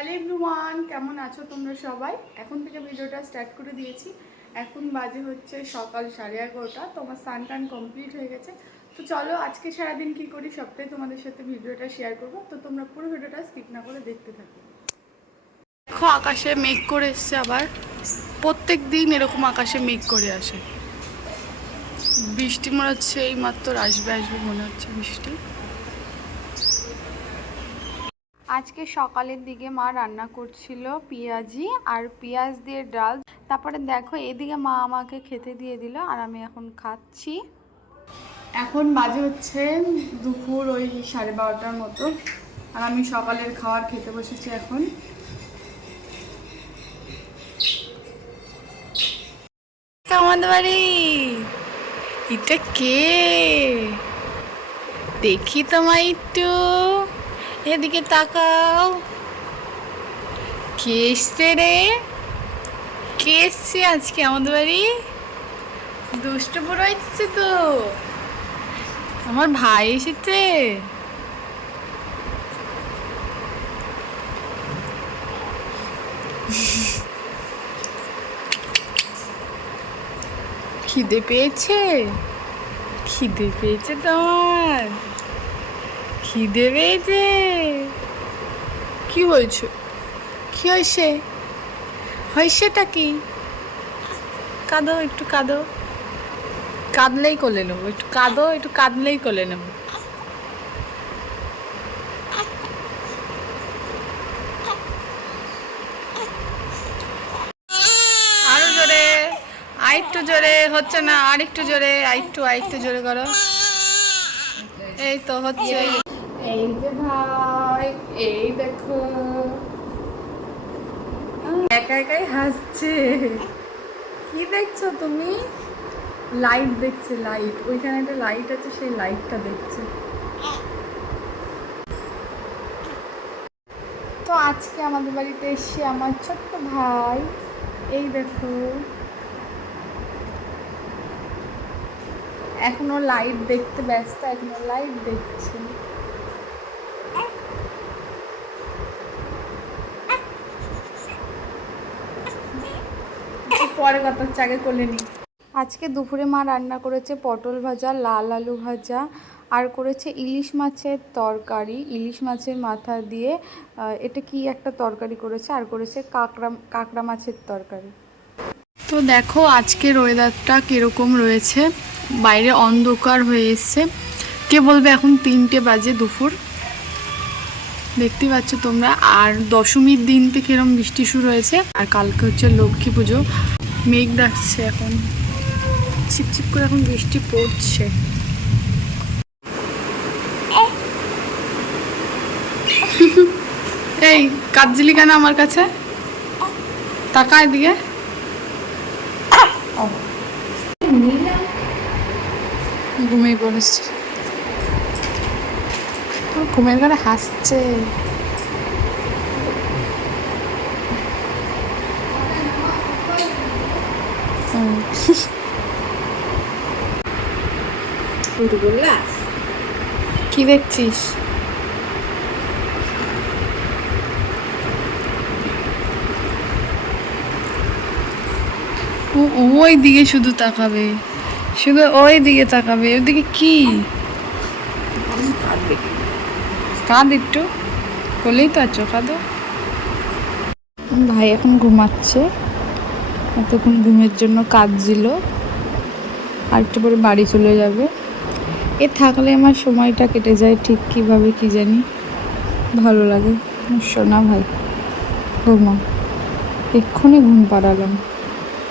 Hello everyone, কেমন আছো তোমরা সবাই? এখন থেকে ভিডিওটা স্টার্ট করে দিয়েছি। এখন বাজে হচ্ছে সকাল সাড়ে এগারোটা তোমার স্নান টান কমপ্লিট হয়ে গেছে। তো চলো আজকে সারাদিন কি করি সবটাই তোমাদের সাথে ভিডিওটা শেয়ার করব। তো তোমরা পুরো ভিডিওটা স্কিপ না করে দেখতে থাকো। দেখো আকাশে মেঘ করে এসছে আবার। প্রত্যেক দিন এরকম আকাশে মেঘ করে আসে। বৃষ্টি মনে হচ্ছে এই মাত্র আসবে আসবে মনে হচ্ছে বৃষ্টি। আজকে সকালের দিকে মা রান্না করছিল পেঁয়াজি আর পেঁয়াজ দিয়ে ডাল। তারপরে দেখো, এদিকে মা আমাকে খেতে দিয়ে দিল আর আমি এখন খাচ্ছি। এখন বাজে হচ্ছে দুপুর ওই সাড়ে বারোটার মতো আর আমি সকালের খাবার খেতে বসেছি এখন। বাড়ি এটা কে? দেখি তোমায় একটু। এদিকে তাকাও। কে এসছে রে? কে এসছে আজকে আমাদের বাড়ি? দুষ্ট বড় এসছে তো। আমার ভাই এসেছে। খিদে পেয়েছে? খিদে পেয়েছে তোমার? খিদে পেয়েছে। কি হয়েছে? কি হয়েছে? হয়েছেটা কি? কাঁদো, একটু কাঁদো। কাঁদলেই কোলে নেব, একটু কাঁদো, একটু কাঁদলেই কোলে নেব। আরও জোরে, আরেকটু জোরে, হচ্ছে না, আরেকটু জোরে, আরেকটু আরেকটু জোরে করো। এই তো হচ্ছে। এই যে ভাই, এই দেখো। একা একাই হাসছে। কি দেখছ তুমি? লাইট দেখছে লাইট ওইখানে একটা লাইট আছে, সেই লাইটটা দেখছে। তো আজকে আমাদের বাড়িতে এসে আমার ছোট্ট ভাই, এই দেখো। এখনও লাইট দেখতে ব্যস্ত, এখনও লাইট দেখছে। পরে কথা হচ্ছে আগে করলে নি আজকে দুপুরে মা রান্না করেছে পটল ভাজা লাল আলু ভাজা আর করেছে ইলিশ মাছের তরকারি। ইলিশ মাছের মাথা দিয়ে এটা কি একটা তরকারি করেছে? আর করেছে কাঁকড়া কাঁকড়া মাছের তরকারি। তো দেখো আজকের ওয়েদারটা কীরকম রয়েছে। বাইরে অন্ধকার হয়ে এসছে। কে বলবে এখন তিনটে বাজে দুপুর? দেখতে পাচ্ছ তোমরা। আর দশমীর দিন থেকে এরকম বৃষ্টি শুরু হয়েছে। আর কালকে হচ্ছে লক্ষ্মী পুজো। মেঘ ডাকছে এখন। ছিপছিপ করে এখন বৃষ্টি পড়ছে। এই কাজলি কেন আমার কাছে? টাকা এদিকে। ঘুমিয়ে পড়েছে। ঘুমের ঘরে হাসছে। কি দেখছিস? ওই দিকে শুধু তাকাবে। শুধু ওই দিকে তাকাবে। ওদিকে কি? কাঁদ একটু। বলেই তো আছো কাঁদো ভাই এখন ঘুমাচ্ছে। এতক্ষণ ঘুমের জন্য কাঁদছিল। আর একটু পরে বাড়ি চলে যাবে। এ থাকলে আমার সময়টা কেটে যায় ঠিক কীভাবে কি জানি। ভালো লাগে। শোনা ভাই ঘুমা এক্ষুনি ঘুম পাড়ালাম।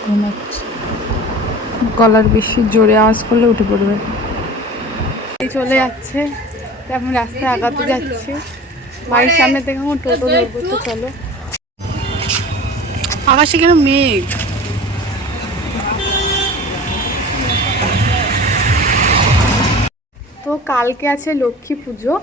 ঘুমাচ্ছে। গলার বেশি জোরে আওয়াজ করলে উঠে পড়বে। চলে যাচ্ছে। তেমন রাস্তায় আগাতে যাচ্ছে। বাড়ির সামনে থেকে আমার টোটো ধরবো, তো চলো। আকাশে কেন মেঘ। তো কালকে আছে লক্ষ্মী পুজো,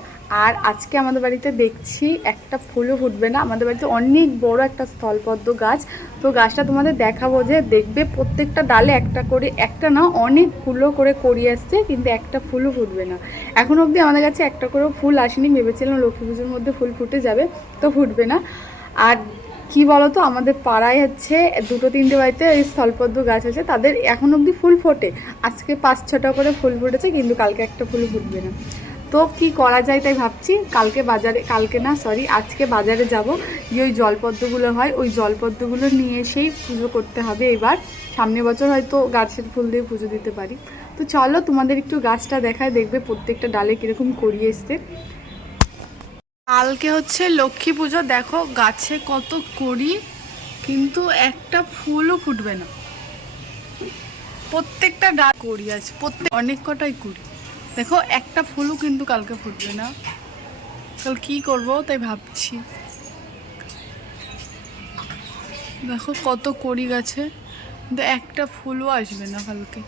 আর আজকে আমাদের বাড়িতে দেখছি একটা ফুলও ফুটবে না। আমাদের বাড়িতে অনেক বড় একটা স্থলপদ্ম গাছ। তো গাছটা তোমাদের দেখাবো যে দেখবে প্রত্যেকটা ডালে একটা করে, একটা না অনেক ফুলও করে করিয়ে আসছে, কিন্তু একটা ফুলও ফুটবে না। এখন অবধি আমাদের কাছে একটা করেও ফুল আসেনি, ভেবেছিলাম লক্ষ্মী পুজোর মধ্যে ফুল ফুটে যাবে, তো ফুটবে না। আর কি বলতো? আমাদের পাড়ায় হচ্ছে দুটো, তিনটে বাড়িতে ওই স্থলপদ্ম গাছ আছে। তাদের এখন অবধি ফুল ফোটে। আজকে পাঁচ, ছটা করে ফুল ফুটেছে, কিন্তু কালকে একটা ফুল ফুটবে না। তো কি করা যায় তাই ভাবছি? কালকে বাজারে, কালকে না সরি আজকে বাজারে যাব। গিয়ে ওই জলপদ্মগুলো হয়, ওই জলপদ্মগুলো নিয়ে এসেই পুজো করতে হবে এবার। সামনে বছর হয়তো গাছের ফুল দিয়ে পুজো দিতে পারি। তো চলো তোমাদের একটু গাছটা দেখায়, দেখবে প্রত্যেকটা ডালে কীরকম করিয়ে এসছে। কালকে হচ্ছে লক্ষ্মী পুজো। দেখো, গাছে কত করি কিন্তু একটা ফুলও ফুটবে না। প্রত্যেকটা ডাল করি আছে, প্রত্যেক অনেক কটাই করি দেখো, একটা ফুলও কিন্তু কালকে ফুটবে না। কাল কি করব তাই ভাবছি। দেখো, কত করি গাছে একটা ফুলও আসবে না কালকে।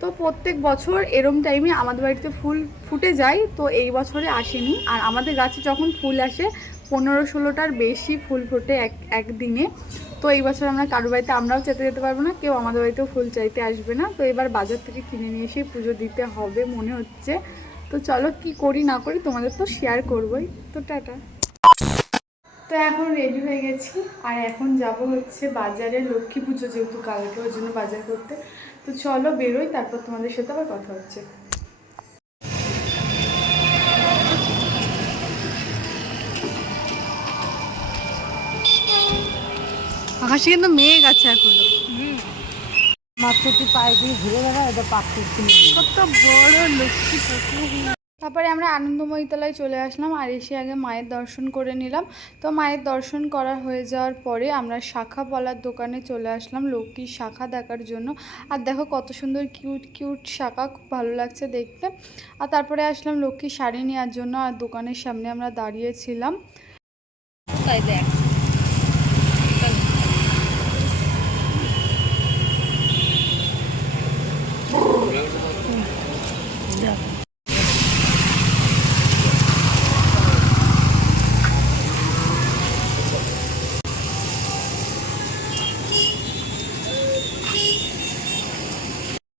তো প্রত্যেক বছর এরম টাইমে আমাদের বাড়িতে ফুল ফুটে যায়, তো এই বছরে আসেনি। আর আমাদের গাছে যখন ফুল আসে, পনেরো ষোলোটার বেশি ফুল ফোটে এক, একদিনে। তো এই বছর আমরা কারোর বাড়িতে আমরাও চাইতে যেতে পারব না, কেউ আমাদের বাড়িতেও ফুল চাইতে আসবে না। তো এবার বাজার থেকে কিনে নিয়ে এসে পুজো দিতে হবে মনে হচ্ছে। তো চলো কি করি না করি তোমাদের তো শেয়ার করবোই। তো টাটা। তো এখন রেডি হয়ে গেছি। আর এখন যাব হচ্ছে বাজারে লক্ষ্মী পুজো যেহেতু কালকে ওই জন্য বাজার করতে। তো চলো বেরোই তারপর তোমাদের সাথে আবার কথা হচ্ছে। আকাশে কিন্তু মেঘ আছে এখনও। মাছটি পায়ে দিয়ে ঘুরে দেখা এটা পাখি কিনে কত বড় লক্ষ্মী পুজো। তারপরে আমরা আনন্দময়ীতলায় চলে আসলাম আর এসে আগে মায়ের দর্শন করে নিলাম। তো মায়ের দর্শন করা হয়ে যাওয়ার পরে আমরা শাখা পলার দোকানে চলে আসলাম লক্ষ্মীর শাখা দেখার জন্য। আর দেখো কত সুন্দর কিউট কিউট শাখা, খুব ভালো লাগছে দেখতে। আর তারপরে আসলাম লক্ষ্মীর শাড়ি নেওয়ার জন্য আর দোকানের সামনে আমরা দাঁড়িয়েছিলাম তাই দেখ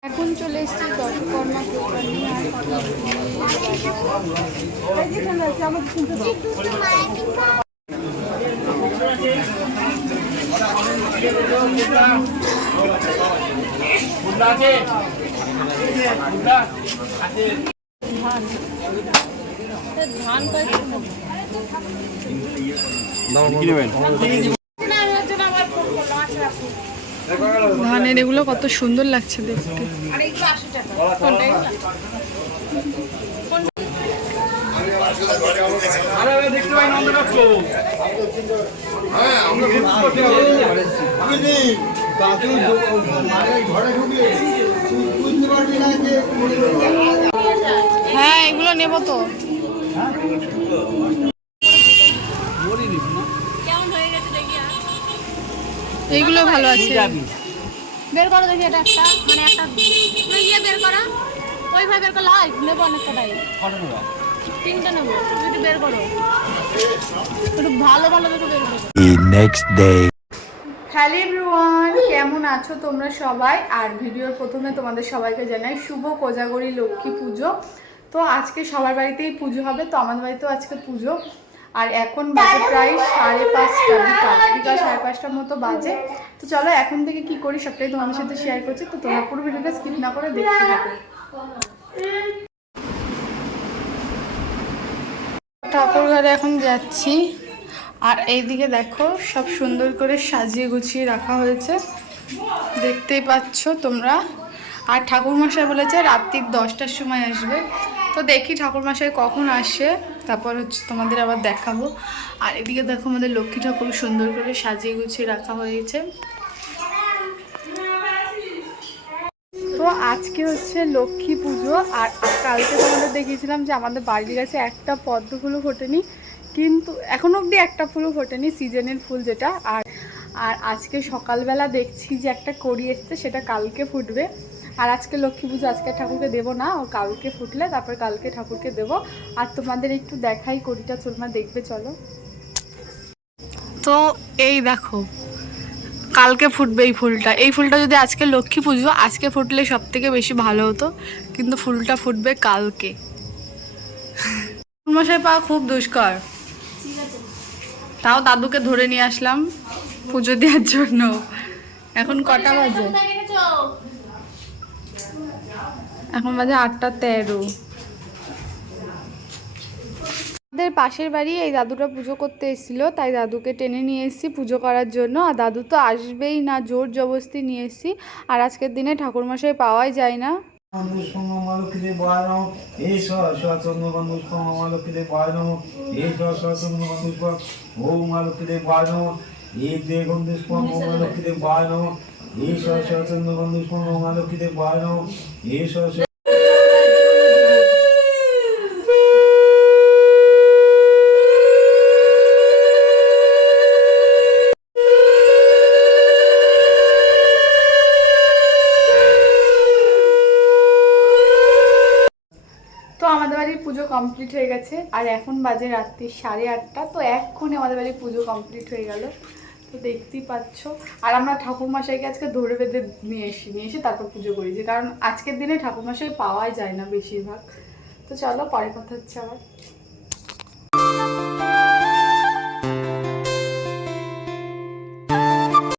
এখন চলে এসেছি দশকর্মা দোকানে ধান ধানের এগুলো কত সুন্দর লাগছে দেখতে। হ্যাঁ এগুলো নেব তো। এইগুলো ভালো আছে বের করো দেখি এটা একটা মানে একটা ইয়ে বের করো ওইভাবে বের করো লাল নেব অনেকটা টাই তিনটা নেব যদি বের করো। একটু ভালো ভালো দেখে বের করো। নেক্সট ডে হ্যালো এভরিওয়ান কেমন আছো তোমরা সবাই? আর ভিডিওর প্রথমে তোমাদের সবাইকে জানাই শুভ কোজাগরি লক্ষ্মী পুজো। তো আজকে সবার বাড়িতেই পুজো হবে তো আমাদের বাড়িতেও আজকে পুজো। আর এখন বাজে প্রায় সাড়ে পাঁচটা বিকাল বিকাল সাড়ে পাঁচটার মতো বাজে। তো চলো এখন থেকে কি করি সবটাই তোমাদের সাথে শেয়ার করছি। তো তোমরা পুরো ভিডিওটা স্কিপ না করে দেখতে থাকো। ঠাকুর ঘরে এখন যাচ্ছি। আর এইদিকে দেখো সব সুন্দর করে সাজিয়ে গুছিয়ে রাখা হয়েছে। দেখতেই পাচ্ছ তোমরা। আর ঠাকুরমশাই বলেছে রাত্রির দশটার সময় আসবে। তো দেখি ঠাকুরমশাই কখন আসে, তারপর হচ্ছে তোমাদের আবার দেখাবো। আর এদিকে দেখো আমাদের লক্ষ্মী ঠাকুর সুন্দর করে সাজিয়ে গুছিয়ে রাখা হয়েছে। তো আজকে হচ্ছে লক্ষ্মী পুজো, আর কালকে তোমাদের দেখিয়েছিলাম যে আমাদের বাড়ির কাছে একটা পদ্ম ফুলও ফোটেনি, কিন্তু এখন অবধি একটা ফুলও ফোটেনি, সিজনের ফুল যেটা। আর আর আজকে সকালবেলা দেখছি যে একটা কড়ি এসছে, সেটা কালকে ফুটবে। আর আজকে লক্ষ্মী পুজো, আজকে ঠাকুরকে দেবো না, ও কালকে ফুটলে, তারপর কালকে ঠাকুরকে দেবো। আর তোমাদের একটু দেখাই কড়িটা তোমরা দেখবে, চলো। তো এই দেখো, কালকে ফুটবে এই ফুলটা। এই ফুলটা যদি আজকে লক্ষ্মী পুজো, আজকে ফুটলে সব থেকে বেশি ভালো হতো, কিন্তু ফুলটা ফুটবে কালকে। মশাই পাওয়া খুব দুষ্কর। তাও দাদুকে ধরে নিয়ে আসলাম পুজো দেওয়ার জন্য। এখন কটা বাজে? এখন বাজে আটটা তেরো। আমাদের পাশের বাড়ি এই দাদুটা পুজো করতে এসেছিল, তাই দাদুকে টেনে নিয়ে এসেছি পুজো করার জন্য। আর দাদু তো আসবেই না, জোর জবরদস্তি নিয়ে এসেছি। আর আজকের দিনে ঠাকুরমশাই পাওয়াই যায় না। তো আমাদের বাড়ির পুজো কমপ্লিট হয়ে গেছে। আর এখন বাজে রাত্রি সাড়ে আটটা, তো এক্ষুনি আমাদের বাড়ির পুজো কমপ্লিট হয়ে গেল। তো দেখতেই পাচ্ছ। আর আমরা ঠাকুরমশাইকে আজকে ধরে বেঁধে নিয়ে এসি, নিয়ে এসে তারপর পুজো করেছি কারণ আজকের দিনে ঠাকুরমশাই পাওয়াই যায় না বেশিরভাগ। তো চলো পরে কথা হচ্ছে আবার।